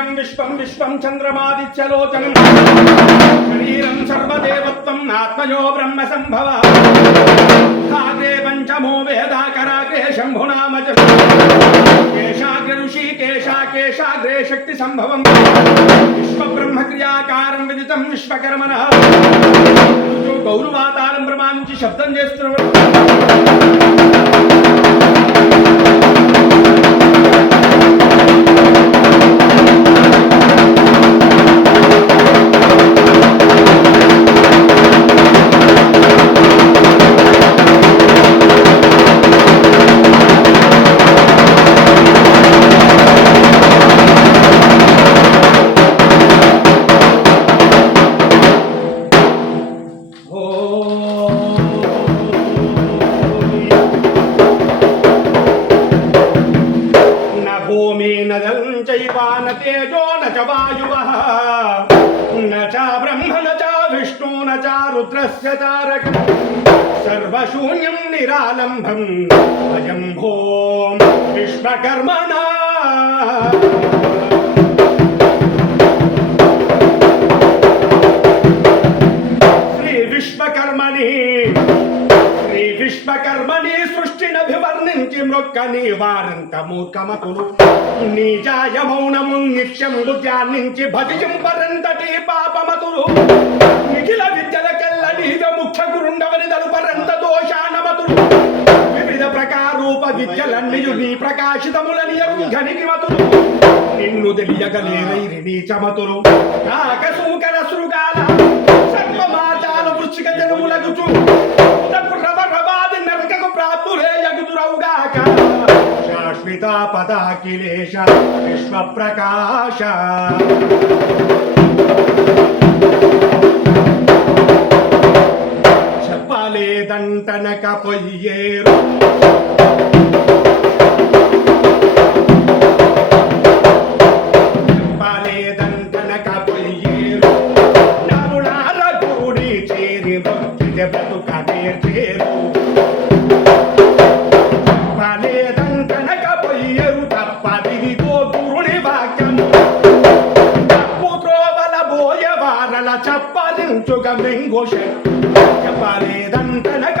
सूर्यं विश्वं विश्वं चन्द्रमादित्यलोचनम् शरीरं सर्वदेवत्वम् आत्मयो ब्रह्मसम्भवः. काग्रे पञ्चमो वेदा कराग्रे शम्भुनामच केशाग्रऋषि केशा केशाग्रे शक्तिसम्भवम् विश्वब्रह्मक्रियाकारं विदितं विश्वकर्मणः. गौरवातारं ब्रह्माञ्चि शब्दं ज्येष्ठ्रवम् చైవాన తేజో నచ వాయువ నచ బ్రహ్మ నచ విష్ణు నచ రుద్రస్య తారకం సర్వశూన్యం నిరాలంభం అయం భోం విశ్వకర్మణ శ్రీ విశ్వకర్మణి శ్రీ విశ్వకర్మణి సృష్టినభివర్ణించి మృక్క వారంత మూర్ఖమతులు నీజాయ మౌనము నిత్యములు ధ్యానించి భజింపరంతటి పాపమతులు నిఖిల విద్యల కల్ల నీద ముఖ్య గురుండవని దలుపరంత దోషానమతులు వివిధ ప్రకారూప విద్యలన్నయు నీ ప్రకాశితములని ఘనికి మతులు నిన్ను తెలియగలేరైరి నీచమతులు నాకసూక శాశ్వత పదాఖిలేశ వారల చెప్పలించుగ మెంగోష చెప్పలేదంటనక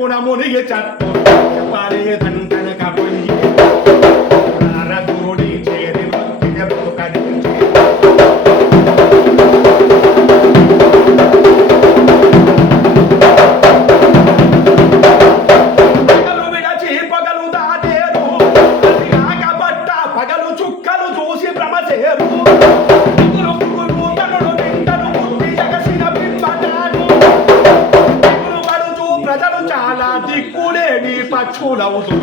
पूरा मुनि ये चार पारे धंधे దిక్కులేని పక్షులవుతూ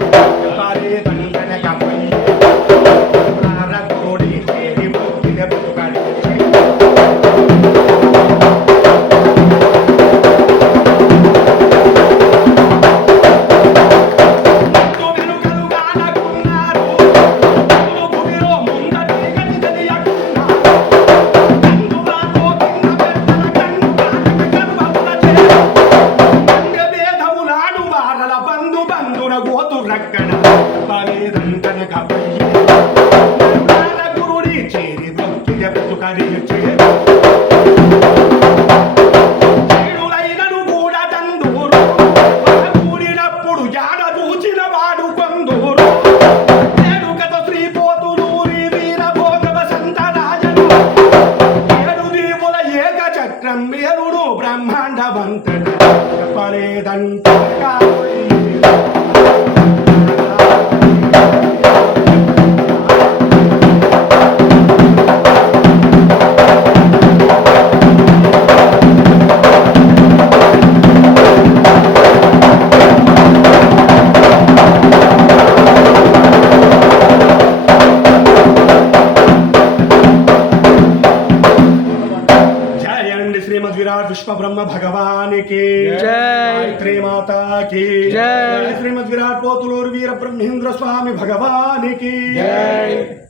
చక్రం మేరుడు బ్రహ్మాండవంతుడు. పలేదంతగా జయ विराट विश्व ब्रह्म भगवान के। जय। माता के। जय। श्रीमद विराट पोतलोर वीर ब्रह्मेन्द्र स्वामी भगवान की। जय।